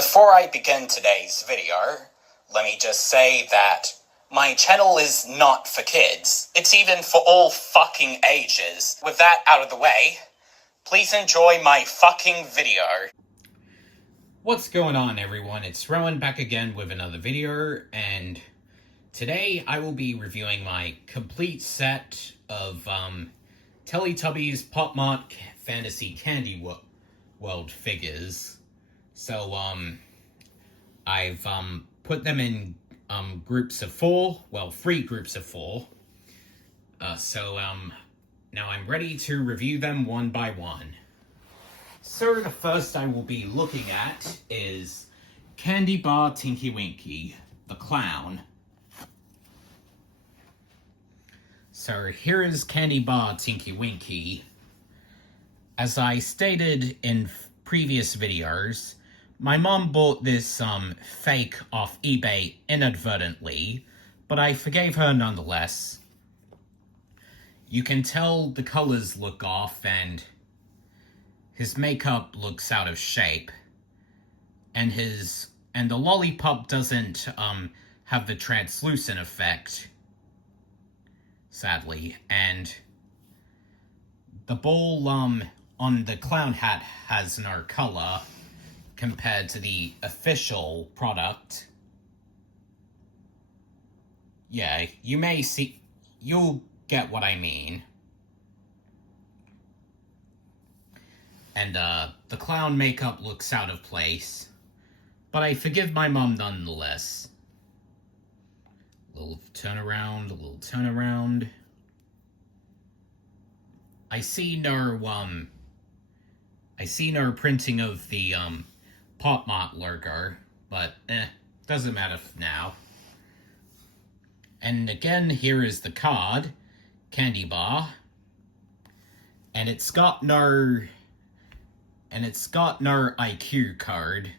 Before I begin today's video, let me just say that my channel is not for kids. It's even for all fucking ages. With that out of the way, please enjoy my fucking video. What's going on, everyone? It's Rowan back again with another video, and today I will be reviewing my complete set of Teletubbies Pop Mart Fantasy Candy World figures. So I've put them in groups of four, well, 3 groups of 4. Now I'm ready to review them one by one. So the first I will be looking at is Candy Bar Tinky Winky, the clown. So here is Candy Bar Tinky Winky. As I stated in previous videos, my mom bought this fake off eBay inadvertently, but I forgave her nonetheless. You can tell the colors look off and his makeup looks out of shape, and the lollipop doesn't have the translucent effect, sadly, and the bowl on the clown hat has no color compared to the official product. Yeah, you'll get what I mean. And the clown makeup looks out of place, but I forgive my mom nonetheless. A little turnaround. I see no printing of the Pop Mart logo, but doesn't matter for now. And again, here is the card, Candy Bar, and it's got no IQ card,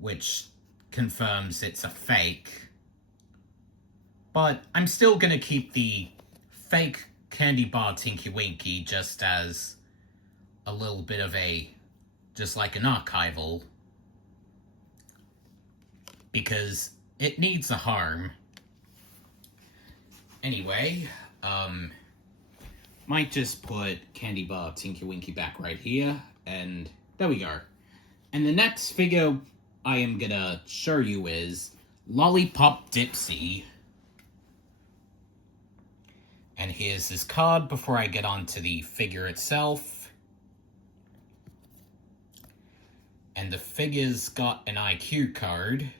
which confirms it's a fake. But I'm still gonna keep the fake Candy Bar Tinky Winky just as a little bit of just like an archival, because it needs a home. Anyway, might just put Candy Bar Tinky Winky back right here, and there we go. And the next figure I am gonna show you is Lollipop Dipsy. And here's his card before I get on to the figure itself. And the figure's got an IQ card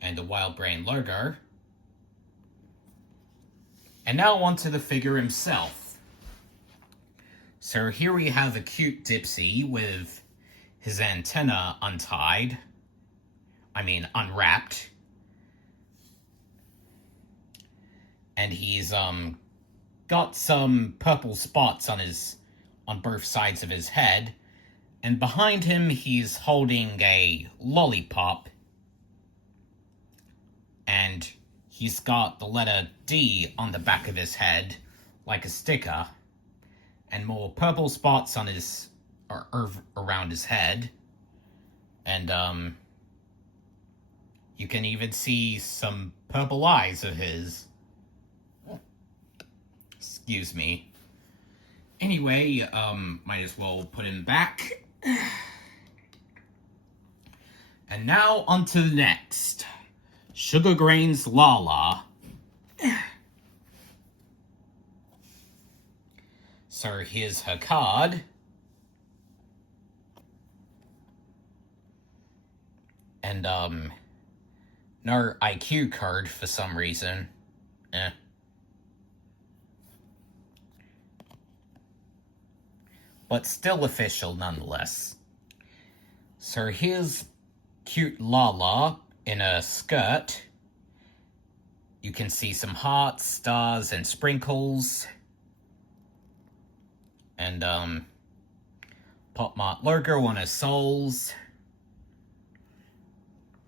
and the Wild Brain logo. And now onto the figure himself. So here we have a cute Dipsy with his antenna unwrapped. And he's got some purple spots on both sides of his head. And behind him, he's holding a lollipop. And he's got the letter D on the back of his head, like a sticker. And more purple spots on around his head. And, you can even see some purple eyes of his. Excuse me. Anyway, might as well put him back. And now on to the next. Sugar Grains Lala. So here's her card. And, no IQ card for some reason. But still official nonetheless. So here's cute Lala in a skirt. You can see some hearts, stars, and sprinkles. And Pop Mart logo on her soles.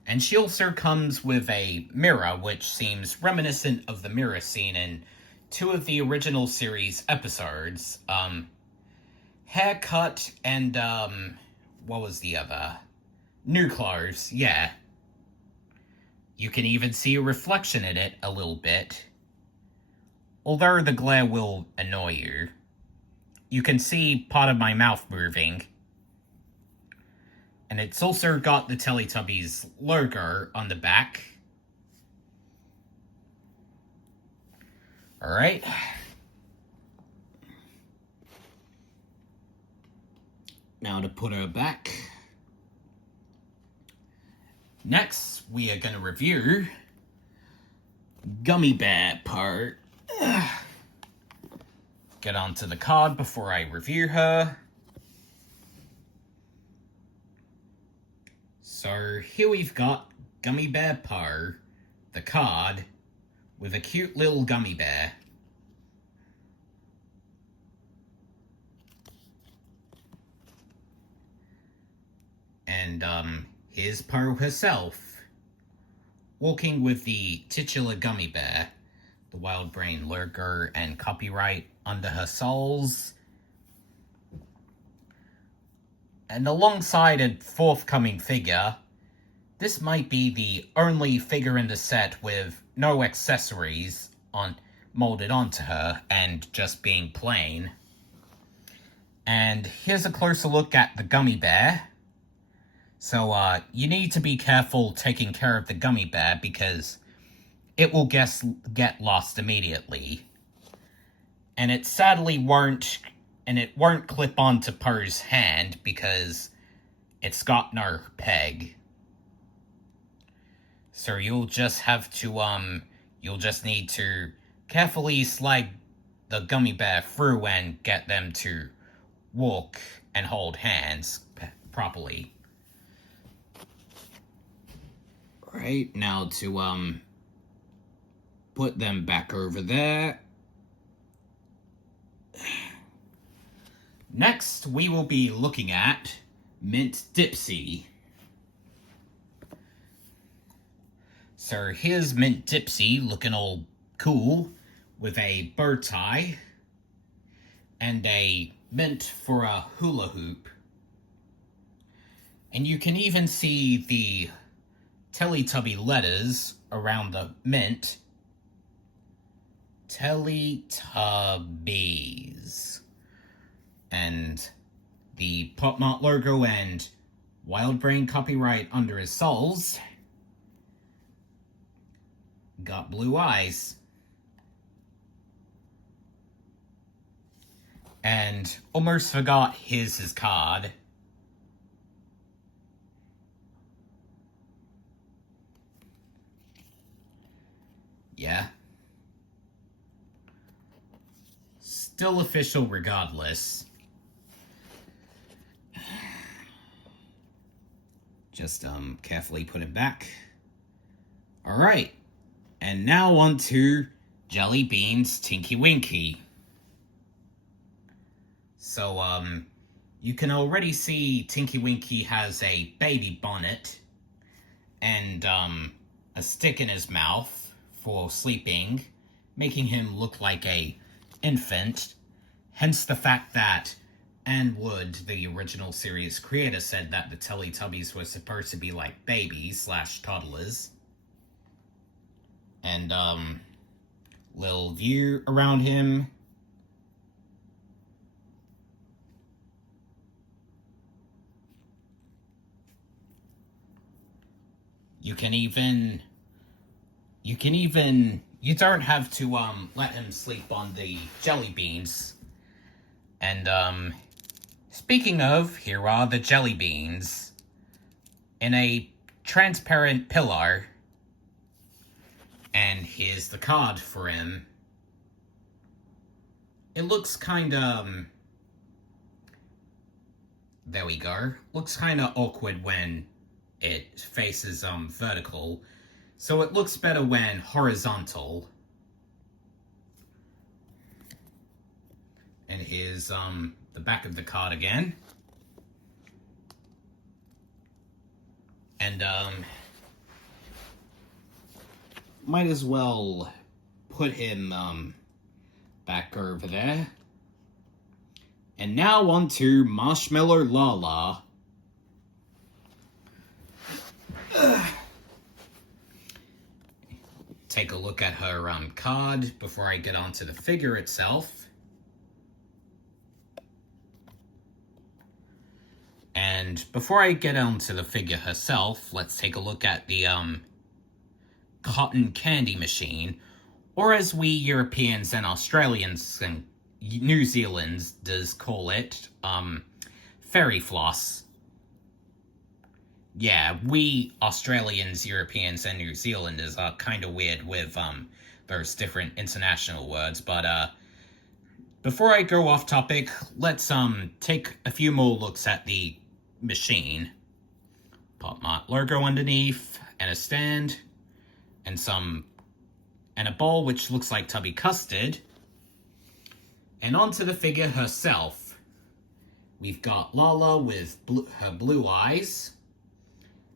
And she also comes with a mirror, which seems reminiscent of the mirror scene in 2 of the original series episodes. Haircut and what was the other? Nuclears, yeah. You can even see a reflection in it a little bit. Although the glare will annoy you. You can see part of my mouth moving. And it's also got the Teletubbies logo on the back. Alright. Now to put her back. Next, we are going to review Gummy Bear part. Get onto the card before I review her. So here we've got Gummy Bear Par, the card, with a cute little gummy bear. And here's Par herself, walking with the titular gummy bear, the Wild Brain lurker and copyright under her soles. And alongside a forthcoming figure, this might be the only figure in the set with no accessories molded onto her and just being plain. And here's a closer look at the gummy bear. So you need to be careful taking care of the gummy bear because it will get lost immediately. And it sadly won't clip onto Par's hand because it's got no peg. So you'll just need to carefully slide the gummy bear through and get them to walk and hold hands properly. Right, now to put them back over there. Next, we will be looking at Mint Dipsy. So here's Mint Dipsy looking all cool with a bow tie and a mint for a hula hoop. And you can even see the Teletubby letters around the mint. Teletubbies. And the Pop Mart logo and Wild Brain copyright under his soles. Got blue eyes. And almost forgot his card. Yeah. Still official regardless. Just carefully put it back. Alright. And now on to Jelly Bean's Tinky Winky. So you can already see Tinky Winky has a baby bonnet and a stick in his mouth for sleeping, making him look like a infant. Hence the fact that Ann Wood, the original series creator, said that the Teletubbies were supposed to be like babies / toddlers. And little view around him. You don't have to let him sleep on the jelly beans. And speaking of, here are the jelly beans in a transparent pillar. And here's the card for him. It looks kinda there we go. Looks kinda awkward when it faces vertical. So it looks better when horizontal. And here's the back of the card again. And might as well put him back over there. And now on to Marshmallow Lala. Take a look at her card before I get onto the figure itself. And before I get onto the figure herself, let's take a look at the cotton candy machine, or as we Europeans and Australians and New Zealanders does call it, fairy floss. Yeah, we Australians, Europeans, and New Zealanders are kind of weird with those different international words, but before I go off topic, let's take a few more looks at the machine. Pop Mart logo underneath, and a stand, and a bowl which looks like Tubby Custard. And onto the figure herself. We've got Lala with her blue eyes,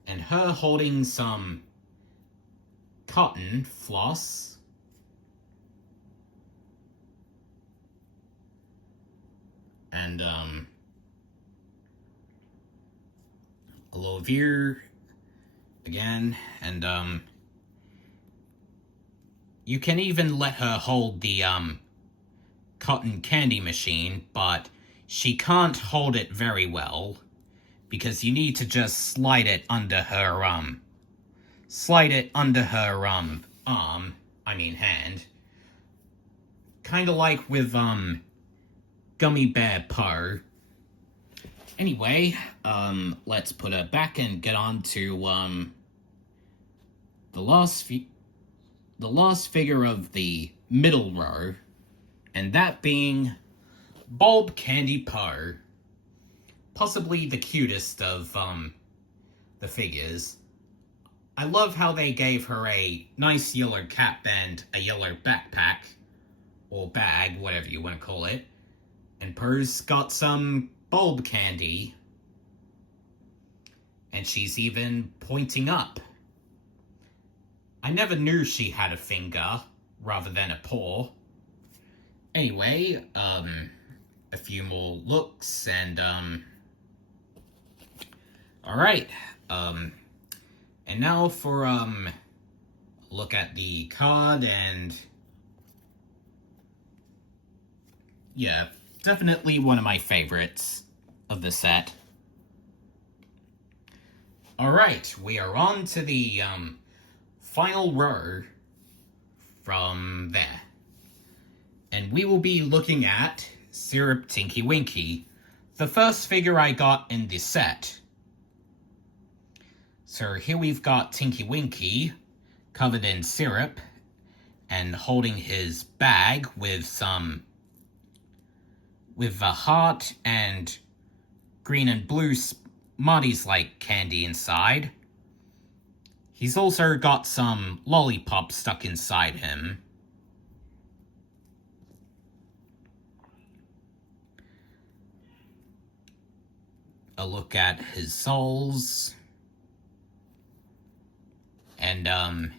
and her holding some cotton floss. And a little view again, and you can even let her hold the cotton candy machine, but she can't hold it very well because you need to just slide it under her hand. Kind of like with Gummy Bear Poe. Anyway, let's put her back and get on to the last figure of the middle row, and that being Bulb Candy Poe. Possibly the cutest of the figures. I love how they gave her a nice yellow cap and a yellow backpack, or bag, whatever you want to call it. And Poe's got some bulb candy. And she's even pointing up. I never knew she had a finger rather than a paw. Anyway, a few more looks, and alright, and now for a look at the card, and yeah, definitely one of my favorites of the set. Alright, we are on to the final row from there. And we will be looking at Syrup Tinky Winky, the first figure I got in this set. So here we've got Tinky Winky, covered in syrup, and holding his bag with a heart and green and blue Smarties-like candy inside. He's also got some lollipops stuck inside him. A look at his soles. And,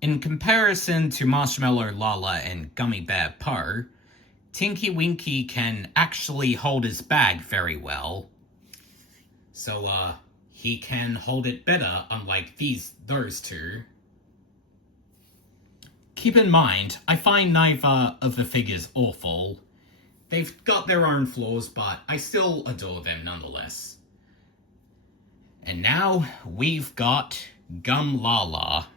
in comparison to Marshmallow Lala and Gummy Bear Poe, Tinky Winky can actually hold his bag very well. So, he can hold it better, unlike those two. Keep in mind, I find neither of the figures awful. They've got their own flaws, but I still adore them nonetheless. And now, we've got Gum Lala.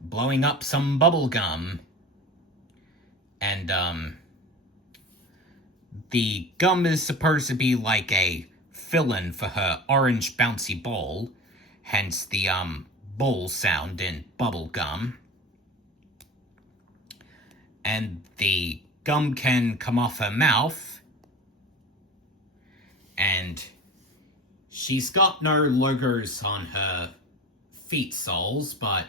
Blowing up some bubble gum. And, the gum is supposed to be like a fill-in for her orange bouncy ball, hence the, ball sound in bubble gum. And the gum can come off her mouth. And she's got no logos on her feet soles, but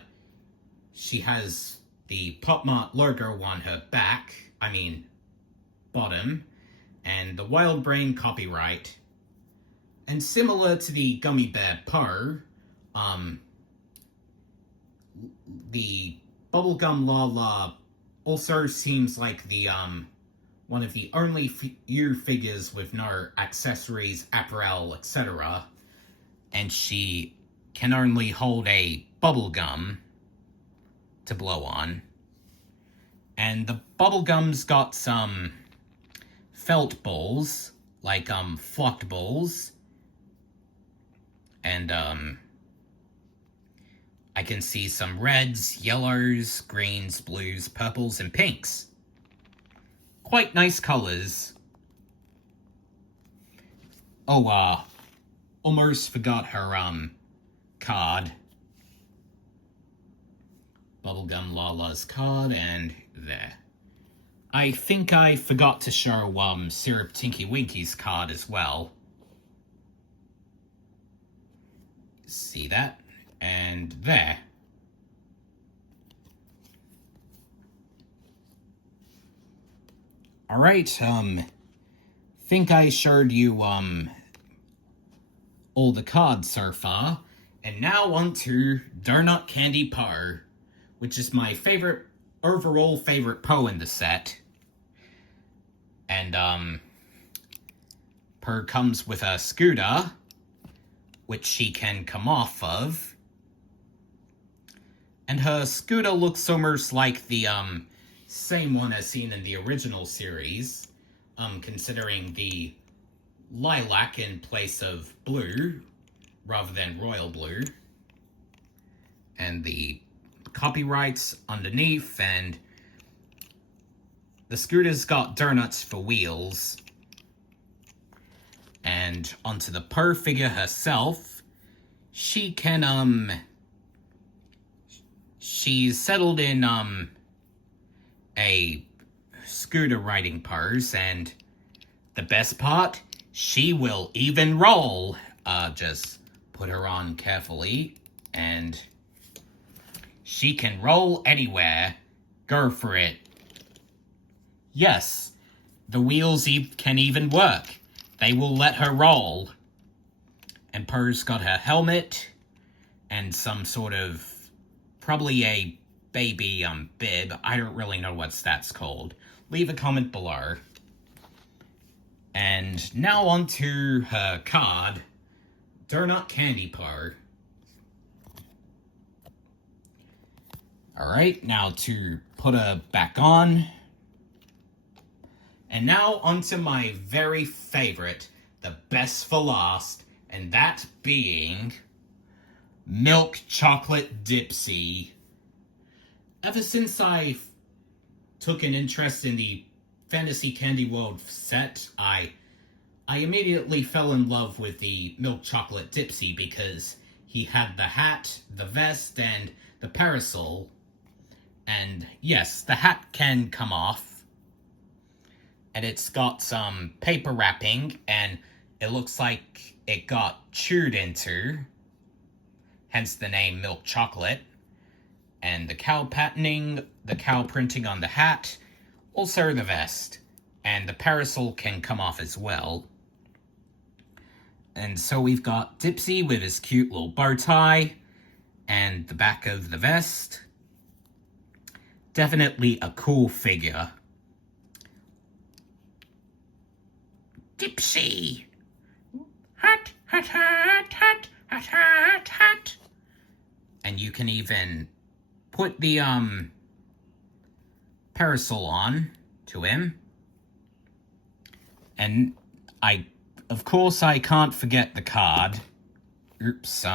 she has the Pop Mart logo on her bottom, and the Wild Brain copyright. And similar to the Gummy Bear Poe, the Bubblegum Lala also seems like the, one of the only few figures with no accessories, apparel, etc. and she can only hold a bubble gum to blow on. And the bubble gum's got some felt balls, like flocked balls. And I can see some reds, yellows, greens, blues, purples, and pinks. Quite nice colors. Oh, almost forgot her card. Bubblegum Lala's card, and there. I think I forgot to show Syrup Tinky Winky's card as well. See that? And there. Alright, think I showed you, all the cards so far. And now on to Donut Candy Poe, which is my overall favorite Poe in the set. And, Poe comes with a scooter, which she can come off of. And her scooter looks almost like the, same one as seen in the original series, considering the lilac in place of blue, rather than royal blue. And the copyrights underneath, and the scooter's got donuts for wheels. And onto the Poe figure herself, she can, she's settled in, a scooter riding pose, and the best part, she will even roll. Just put her on carefully, and she can roll anywhere. Go for it. Yes, the wheels can even work. They will let her roll. And Poe's got her helmet, and some sort of, probably a baby bib. I don't really know what that's called. Leave a comment below. And now on to her card, Donut Candy Poe. Alright, now to put her back on. And now onto my very favorite, the best for last, and that being Milk Chocolate Dipsy. Ever since I took an interest in the Fantasy Candy World set, I immediately fell in love with the Milk Chocolate Dipsy because he had the hat, the vest, and the parasol. And yes, the hat can come off. And it's got some paper wrapping, and it looks like it got chewed into. Hence the name Milk Chocolate. And the cow patterning, the cow printing on the hat, also the vest. And the parasol can come off as well. And so we've got Dipsy with his cute little bow tie, and the back of the vest. Definitely a cool figure. Dipsy! Hat, hat, hat, hat, hat, hat, hat. And you can even put the, parasol on to him. And of course, I can't forget the card. Oops,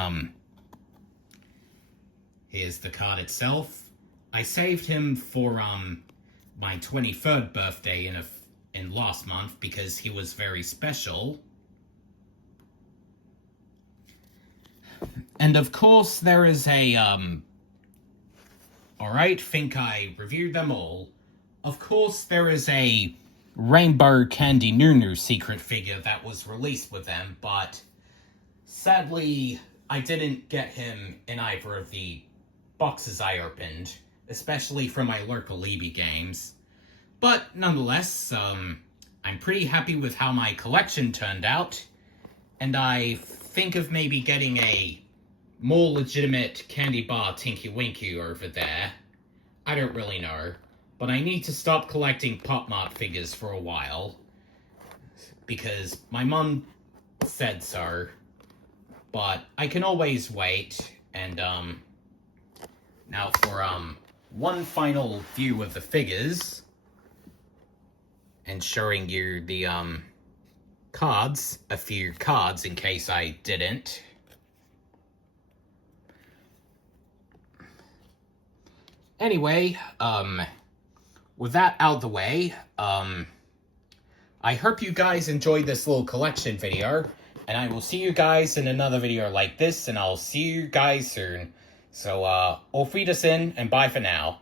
here's the card itself. I saved him for, my 23rd birthday in last month because he was very special. And of course, there is a, alright, think I reviewed them all. Of course, there is a Rainbow Candy Nunu secret figure that was released with them, but sadly, I didn't get him in either of the boxes I opened, especially from my local EB games. But nonetheless, I'm pretty happy with how my collection turned out, and I think of maybe getting a more legitimate candy bar Tinky Winky over there. I don't really know, but I need to stop collecting Pop Mart figures for a while, because my mum said so. but I can always wait. And now for one final view of the figures, and showing you the cards, a few cards in case I didn't. Anyway, with that out of the way, I hope you guys enjoyed this little collection video, and I will see you guys in another video like this, and I'll see you guys soon. So, auf Wiedersehen, and bye for now.